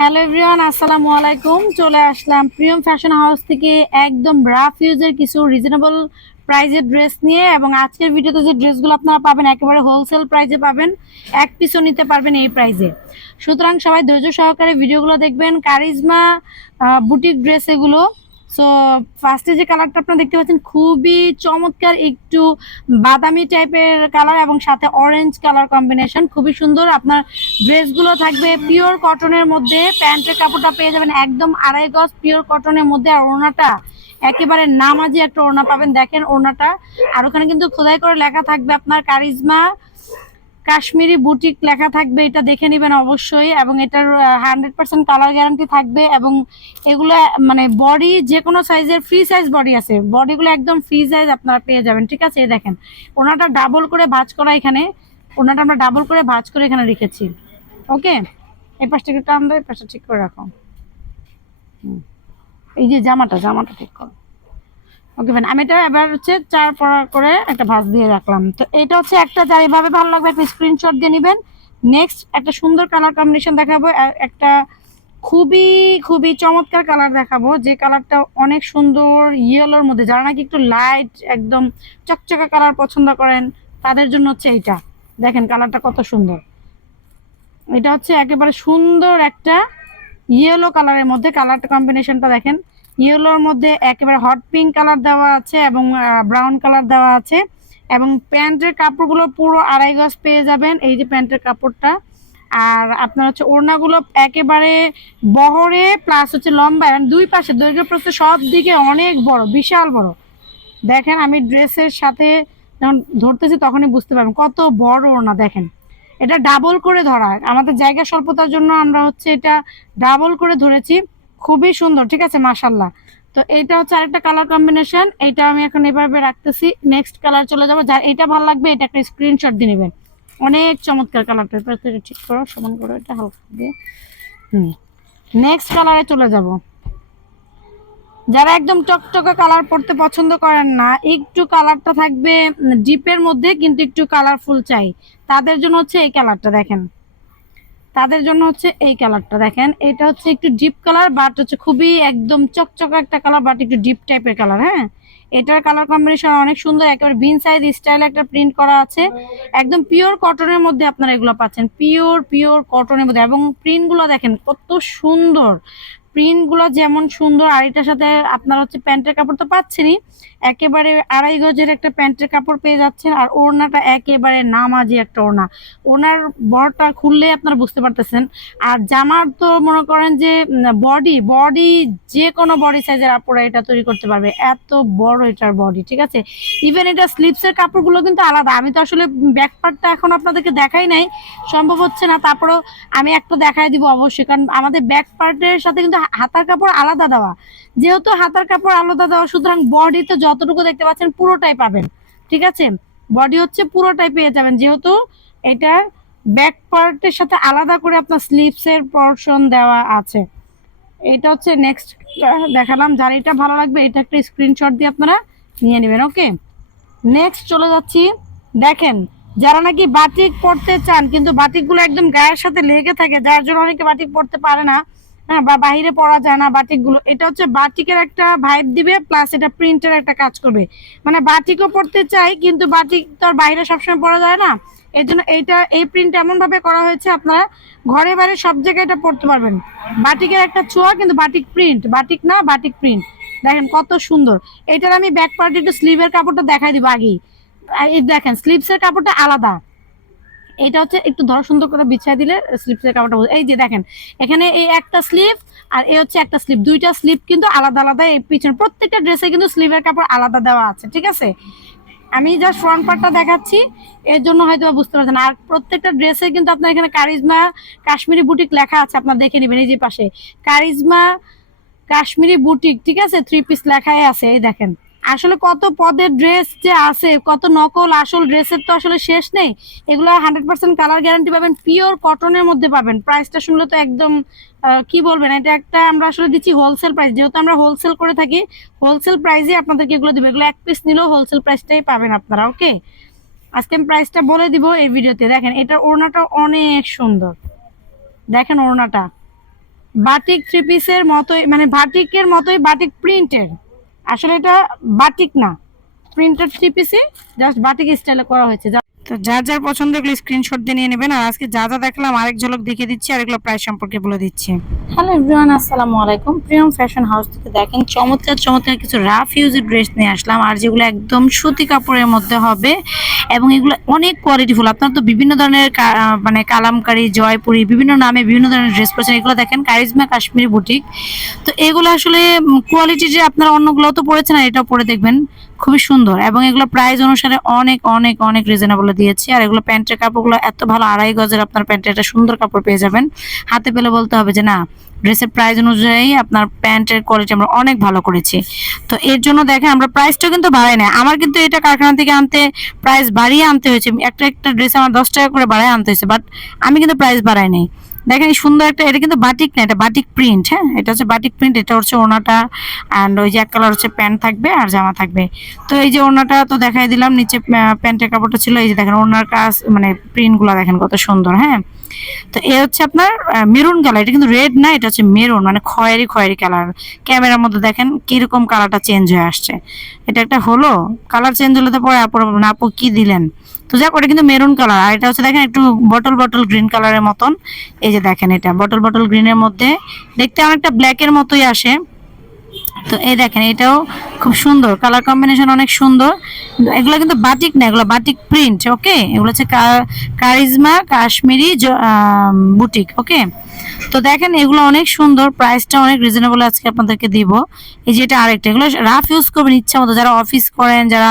Hello everyone আসসালামু আলাইকুম। চলে আসলাম প্রিয়ম ফ্যাশন হাউস থেকে একদম রাফ ইউজের কিছু রিজনেবল প্রাইজের ড্রেস নিয়ে এবং আজকের ভিডিওতে যে ড্রেসগুলো আপনারা পাবেন, একেবারে হোলসেল প্রাইজে পাবেন, এক পিসও নিতে পারবেন এই প্রাইজে সুতরাং সবাই ধৈর্য সহকারে ভিডিওগুলো দেখবেন। কারিজমা বুটিক ড্রেস এগুলো সো ফার্স্টে যে কালারটা আপনারা দেখতে পাচ্ছেন, খুবই চমৎকার একটু বাদামি টাইপের কালার এবং সাথে অরেঞ্জ কালার কম্বিনেশন খুবই সুন্দর। আপনার ড্রেসগুলো থাকবে পিওর কটনের মধ্যে, প্যান্টের কাপড়টা পেয়ে যাবেন একদম আড়াই গজ পিওর কটনের মধ্যে। আর ওড়নাটা একেবারে নামাজি একটা ওড়না পাবেন। দেখেন ওড়নাটা। আর ওখানে কিন্তু খোদাই করে লেখা থাকবে আপনার কারিজমা কাশ্মীরি বুটিক লেখা থাকবে, এটা দেখে নেবেন অবশ্যই, এবং এটার হান্ড্রেড পার্সেন্ট কালার গ্যারান্টি থাকবে, এবং এগুলো মানে বডি যে কোনো সাইজের ফ্রি সাইজ বডি আছে বডিগুলো একদম ফ্রি সাইজ আপনারা পেয়ে যাবেন, ঠিক আছে? এই দেখেন, ওনাটা ডাবল করে ভাঁজ করা এখানে, ওনাটা আমরা ডাবল করে ভাঁজ করে এখানে রেখেছি, ওকে? এই পাশটা একটু টান এই পাশটা ঠিক করে রাখো। এই যে জামাটা জামাটা ঠিক করো। ওকে ফ্যান আমি এটা এবার হচ্ছে চার পড়া করে একটা ভাঁজ দিয়ে রাখলাম। তো এটা হচ্ছে একটা যার এভাবে ভালো লাগবে, একটা স্ক্রিনশট দিয়ে নেবেন। নেক্সট একটা সুন্দর কালার কম্বিনেশন দেখাবো। একটা খুবই খুবই চমৎকার কালার দেখাবো, যে কালারটা অনেক সুন্দর ইয়েলোর মধ্যে। যারা নাকি একটু লাইট একদম চকচকে কালার পছন্দ করেন, তাদের জন্য হচ্ছে এইটা। দেখেন কালারটা কত সুন্দর। এটা হচ্ছে একেবারে সুন্দর একটা ইয়েলো কালারের মধ্যে কালারটা কম্বিনেশনটা দেখেন। ইয়েলোর মধ্যে একেবারে হট পিঙ্ক কালার দেওয়া আছে এবং ব্রাউন কালার দেওয়া আছে এবং প্যান্টের কাপড়গুলো পুরো আড়াই গজ পেয়ে যাবেন, এই যে প্যান্টের কাপড়টা। আর আপনার হচ্ছে ওড়নাগুলো একেবারে বহরে প্লাস হচ্ছে লম্বা আর দুই পাশে দৈর্ঘ্য প্রস্থ সব দিকে অনেক বড়, বিশাল বড়। দেখেন আমি ড্রেসের সাথে যখন ধরতেছি তখনই বুঝতে পারবেন, কত বড় ওড়না, দেখেন। এটা ডাবল করে ধরা, আমাদের জায়গা স্বল্পতার জন্য আমরা হচ্ছে এটা ডাবল করে ধরেছি। খুবই সুন্দর, ঠিক আছে? মাশাল্লাহ তো এইটা হচ্ছে আরেকটা কালার কম্বিনেশন এইটা আমি এখন এভাবে রাখতেছি। নেক্সট কালার চলে যাব। যার এইটা ভালো লাগবে, এটা একটা স্ক্রিনশট দিয়ে নেবেন। অনেক চমৎকার কালারটা এরপর থেকে ঠিক করো, সমান করো, এটা হালকা দিয়ে। হুম। নেক্সট কালারে চলে যাব। যারা একদম টকটকে কালার পড়তে পছন্দ করেন না, একটু কালারটা থাকবে ডিপের মধ্যে, কিন্তু একটু কালারফুল চাই। তাদের জন্য হচ্ছে এই কালারটা দেখেন। তাদের জন্য হচ্ছে এই কালারটা দেখেন। এটা হচ্ছে একটু ডিপ কালার বাট হচ্ছে খুবই একদম চকচকা একটা কালার বাট একটু ডিপ টাইপের কালার হ্যাঁ? এটার কালার কম্বিনেশন অনেক সুন্দর, একেবারে বিন সাইজ স্টাইল একটা প্রিন্ট করা আছে। একদম পিওর কটনের মধ্যে আপনারা এগুলো পাচ্ছেন। পিওর পিওর কটনের মধ্যে। এবং প্রিন্টগুলো দেখেন কত সুন্দর। প্রিন্টগুলো যেমন সুন্দর, আর সাথে আপনার হচ্ছে প্যান্টের কাপড় তো পাচ্ছেনই। একেবারে আড়াই গজের একটা প্যান্টের কাপড় পেয়ে যাচ্ছেন, আর ওড়নাটা একেবারে নামাজি একটা ওড়না। ওনার বড়টা খুললে আপনারা বুঝতে পারতেছেন। আর জামার তো মনে করেন যে বডি বডি যে কোনো বডি সাইজের আপুরা এটা তৈরি করতে পারবে। এত বড় এটার বডি ঠিক আছে? ইভেন এটা স্লিপসের কাপড়গুলো কিন্তু আলাদা। আমি তো আসলে ব্যাক পার্টটা এখন আপনাদেরকে দেখাই নাই, সম্ভব হচ্ছে না। তারপরেও আমি একটা দেখাই দিব অবশ্যই, কারণ আমাদের ব্যাক পার্টের সাথে কিন্তু হাতার কাপড় আলাদা দেওয়া। যেহেতু হাতার কাপড় আলাদা দেওয়া, সুতরাং বডি তো যতটুকু দেখতে পাচ্ছেন পুরোটাই পাবেন। ঠিক আছে? বডি হচ্ছে পুরোটাই পেয়ে যাবেন। যেহেতু এটা ব্যাক পার্টের সাথে আলাদা করে আপনার স্লিপসের পর্শন দেওয়া আছে। এটা হচ্ছে নেক্সট দেখালাম। যার এটা ভালো লাগবে, এটা একটা স্ক্রিনশট দিয়ে আপনারা নিয়ে নেবেন ওকে নেক্সট চলে যাচ্ছি। দেখেন, যারা নাকি বাটিক পড়তে চান, কিন্তু বাটিকগুলো একদম গায়ের সাথে লেগে থাকে, যার জন্য অনেকে বাটিক পড়তে পারে না হ্যাঁ বা বাইরে পড়া যায় না বাটিকগুলো। এটা হচ্ছে বাটিকের একটা ভাইব দিবে প্লাস এটা প্রিন্টের একটা কাজ করবে। মানে বাটিকও পড়তে চাই, কিন্তু বাটিক তো আর বাইরে সবসময় পড়া যায় না। এই জন্য এইটা, এই প্রিন্ট এমন ভাবে করা হয়েছে, আপনারা ঘরে বাইরে সব জায়গায় এটা পড়তে পারবেন। বাটিকের একটা ছোঁয়া, কিন্তু বাটিক প্রিন্ট বাটিক না, বাটিক প্রিন্ট দেখেন কত সুন্দর। এটার আমি ব্যাক পার্টে একটু স্লিভের কাপড়টা দেখাই দিব আগেই। দেখেন স্লিপসের কাপড়টা আলাদা। এটা হচ্ছে একটু ধর সুন্দর করে বিছিয়ে দিলে স্লিপসের কাপড়টা এই যে দেখেন, এখানে এই একটা স্লিপ আর এই হচ্ছে একটা স্লিপ দুইটা স্লিপ কিন্তু আলাদা আলাদা, এই পিছনে প্রত্যেকটা ড্রেসে কিন্তু স্লিভের কাপড় আলাদা দেওয়া আছে, ঠিক আছে? আমি জাস্ট ফ্রন্ট পার্টটা দেখাচ্ছি, এর জন্য হয়তো বুঝতে পারছেন। আর প্রত্যেকটা ড্রেসে কিন্তু আপনার এখানে কারিজমা কাশ্মীরি বুটিক লেখা আছে, আপনার দেখে নেবেন এই যে পাশে। কারিজমা কাশ্মীরি বুটিক, ঠিক আছে? থ্রি পিস লেখাই আছে, এই দেখেন। আসলে কত পদের ড্রেস যে আছে, কত নকল আসল ড্রেসের তো আসলে শেষ নেই। এগুলো হান্ড্রেড পার্সেন্ট কালার গ্যারান্টি পাবেন পিওর কটনের মধ্যে পাবেন। প্রাইসটা শুনলে তো একদম কি বলবেন, এটা একটা আমরা আসলে দিচ্ছি হোলসেল প্রাইস যেহেতু আমরা হোলসেল করে থাকি হোলসেল প্রাইসে আপনাদেরকে এগুলো দেবো। এগুলো এক পিস নিলেও হোলসেল প্রাইসটাই পাবেন আপনারা ওকে আজকে আমি প্রাইসটা বলে দিব এই ভিডিওতে। দেখেন, এটা ওড়নাটা অনেক সুন্দর। দেখেন ওড়নাটা। বাটিক থ্রি পিসের মতোই মানে বাটিকের মতোই বাটিক প্রিন্টের আসলে এটা বাটিক না। Printed three piece just batik স্টাইলে করা হয়েছে। তো যার যার পছন্দ এগুলো স্ক্রিনশট দিয়ে নিয়ে নেবেন। আর আজকে যা যা দেখলাম, আরেক ঝলক দেখিয়ে দিচ্ছি, আর এগুলো প্রাইস সম্পর্কে বলে দিচ্ছি। হ্যালো এভরিওয়ান, আসসালামু আলাইকুম। প্রিয়ম ফ্যাশন হাউস থেকে দেখেন, চমৎকার চমৎকার কিছু রাফ ইউজের ড্রেস নিয়ে আসলাম। আর যেগুলো একদম সুতি কাপড়ের মধ্যে হবে, এবং এগুলো অনেক কোয়ালিটিফুল আপনার তো বিভিন্ন ধরনের মানে কালামকারি, জয়পুরি, বিভিন্ন নামে বিভিন্ন ধরনের ড্রেস পরছেন। এগুলো দেখেন, কারিজমা কাশ্মীরি বুটিক তো এগুলো আসলে কোয়ালিটি যে আপনারা অন্যগুলো তো পড়েছেন আর এটাও পরে দেখবেন। খুবই সুন্দর এবং এগুলো প্রাইস অনুসারে অনেক অনেক অনেক রিজনেবল দিয়েছি। আর এগুলো প্যান্টের কাপড়গুলো এত ভালো আড়াই গজের আপনার প্যান্টের একটা সুন্দর কাপড় পেয়ে যাবেন। হাতে পেলে বলতে হবে যে না ড্রেসের প্রাইস অনুযায়ী আপনার প্যান্টের কোয়ালিটি আমরা অনেক ভালো করেছি। তো এর জন্য দেখেন আমরা প্রাইসটা কিন্তু বাড়াই না আমার কিন্তু এটা কারখানা থেকে আনতে প্রাইস বাড়িয়ে আনতে হয়েছে। একটা একটা ড্রেস আমার দশ টাকা করে বাড়ায় আনতে হয়েছে বাট আমি কিন্তু প্রাইস বাড়াই নাই। দেখেন এই সুন্দর একটা, এটা কিন্তু বাটিক না, এটা বাটিক প্রিন্ট হ্যাঁ? এটা হচ্ছে বাটিক প্রিন্ট এটা হচ্ছে ওনাটা অ্যান্ড ওই যে এক কালার হচ্ছে প্যান্ট থাকবে আর জামা থাকবে। তো এই যে ওনাটা তো দেখাই দিলাম, নিচে প্যান্টের কাপড়টা ছিল, এই যে দেখেন ওনার কাজ মানে প্রিন্টগুলো দেখেন কত সুন্দর হ্যাঁ? তো এ হচ্ছে আপনার মেরুন কালার এটা কিন্তু রেড না, এটা হচ্ছে মেরুন মানে খয়েরি খয়েরি কালার ক্যামেরার মধ্যে দেখেন কীরকম কালারটা চেঞ্জ হয়ে আসছে। এটা একটা হলো কালার চেঞ্জ হলে তো পরে আপু না আপু কি দিলেন? তো যাক, ওটা কিন্তু মেরুন কালার। আর এটা হচ্ছে দেখেন একটু বটল বটল গ্রিন কালারের মতন। এই যে দেখেন এটা বটল বটল গ্রিনের মধ্যে। দেখতে অনেকটা ব্ল্যাকের মতোই আসে। তো এই দেখেন, এটাও খুব সুন্দর। কালার কম্বিনেশন অনেক সুন্দর। এগুলো কিন্তু বাটিক না, এগুলো বাটিক প্রিন্ট ওকে এগুলো হচ্ছে কারিজমা, কাশ্মীরি বুটিক ওকে তো দেখেন, এগুলো অনেক সুন্দর প্রাইসটা অনেক রিজনেবল আজকে আপনাদেরকে দিব। এই যে এটা আরেকটা, এগুলো রাফ ইউজ করবেন ইচ্ছা মতো। যারা অফিস করেন, যারা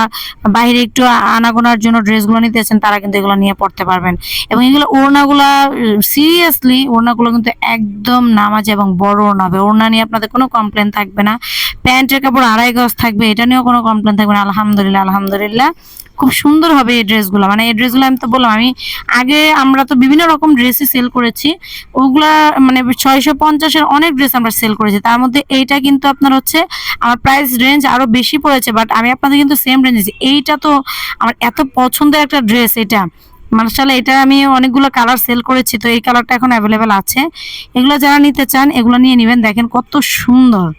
বাইরে একটু আনাগোনার জন্য ড্রেসগুলো নিতেছেন তারা কিন্তু এগুলো নিয়ে পড়তে পারবেন। এবং এগুলো ওড়নাগুলা সিরিয়াসলি ওড়নাগুলো কিন্তু একদম নামাজ এবং বড় ওড়না হবে। ওড়না নিয়ে আপনাদের কোনো কমপ্লেন থাকবে না। প্যান্টের কাপড় আড়াই গজ থাকবে, এটা নিয়েও কোনো কমপ্লেন থাকবে না। আলহামদুলিল্লাহ আলহামদুলিল্লাহ। খুব সুন্দর হবে এই ড্রেসগুলো। মানে এই ড্রেসগুলো আমি তো বললাম, আমি আগে আমরা তো বিভিন্ন রকম ড্রেসই সেল করেছি। ওগুলা মানে ছয়শো পঞ্চাশের অনেক ড্রেস আমরা সেল করেছি। তার মধ্যে এইটা কিন্তু আপনার হচ্ছে, আমার প্রাইস রেঞ্জ আরও বেশি পড়েছে বাট আমি আপনাদের কিন্তু সেম রেঞ্জ এইটা তো আমার এত পছন্দের একটা ড্রেস এটা। মার্শাল্লাহ এটা আমি অনেকগুলো কালার সেল করেছি, তো এই কালারটা এখন অ্যাভেলেবেল আছে। এগুলো যারা নিতে চান, এগুলো নিয়ে নেবেন। দেখেন কত সুন্দর।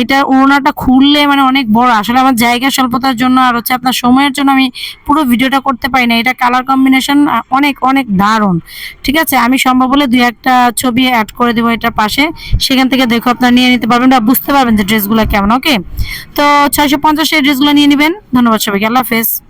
এটা ওড়নাটা খুললে মানে অনেক বড়। আসলে আমার জায়গা স্বল্পতার জন্য আর হচ্ছে আপনার সময়ের জন্য আমি পুরো ভিডিওটা করতে পারি না। এটা কালার কম্বিনেশন অনেক অনেক দারুণ। ঠিক আছে? আমি সম্ভব হলে দুই একটা ছবি অ্যাড করে দেবো এটার পাশে। সেখান থেকে দেখো আপনারা নিয়ে নিতে পারবেন বা বুঝতে পারবেন যে ড্রেসগুলো কেমন ওকে তো ছয়শো পঞ্চাশ এই ড্রেসগুলো নিয়ে নেবেন। ধন্যবাদ সবাইকে। আল্লাহ হাফেজ।